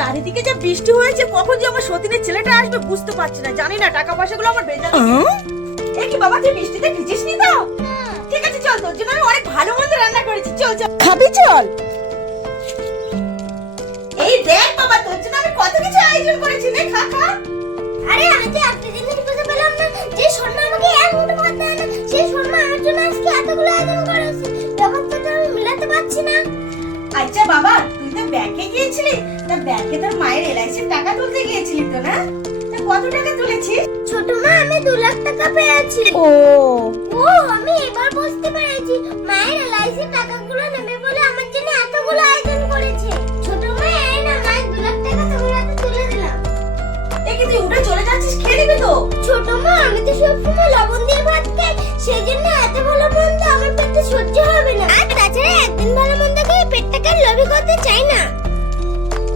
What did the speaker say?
চারিদিকে যে বৃষ্টি হয়েছে, কখন যে আমার সতীনের ছেলেটা আসবে বুঝতে পারছি না। জানি না টাকা পয়সাগুলো আমার বেজা এ কি বাবা, তুই বৃষ্টিতে ভিজিস নি তো? ঠিক আছে চল, তোর জন্য আমি অনেক ভালো মন্দ রান্না করেছি। চল চল, খাবি চল। এই দেখ বাবা, তোর জন্য আমি কত কিছু আয়োজন করেছি, নে খা খা। আরে আমি তো একটা জিনিস বুঝতে পেলাম না, যে শর্মা আমাকে এক মুঠো ভাত দেয় না, সেই শর্মা আমার জন্য আজকে এতগুলো আয়োজন করেছে। ব্যাপারটা তো আমি মিলাতে পারছি না। আচ্ছা বাবা, তুই তো ব্যাংকে গিয়েছিলি, তা ব্যাংকে তোর মায়ের এলআইসির টাকা তুলতে গিয়েছিলি তো না? তা কত টাকা তুলেছিস? ছোট মা, আমি 2 লাখ টাকা পেয়েছি। ও আমি এবার বুঝতে পেরেছি, মায়ের এলআইসি টাকাগুলো নেবে বলে আমার জন্য এতগুলো আয়োজন করেছে। ছোট মা, এই না মায়ের 2 লাখ টাকা তোমার হাতে তুলে দিলাম। এ কি তুই উঠে চলে যাচ্ছিস? খেয়ে নিবি তো? ছোট মা, আমি তো সবসময় লবণ দিয়ে ভাত খাই, সেই জন্য এত ভালো মন্দ আমার পেটে সহ্য হবে না। আর তাছাড়া একদিন ভালো মন্দ খেয়ে পেটটাকে লোভী করতে চাই না।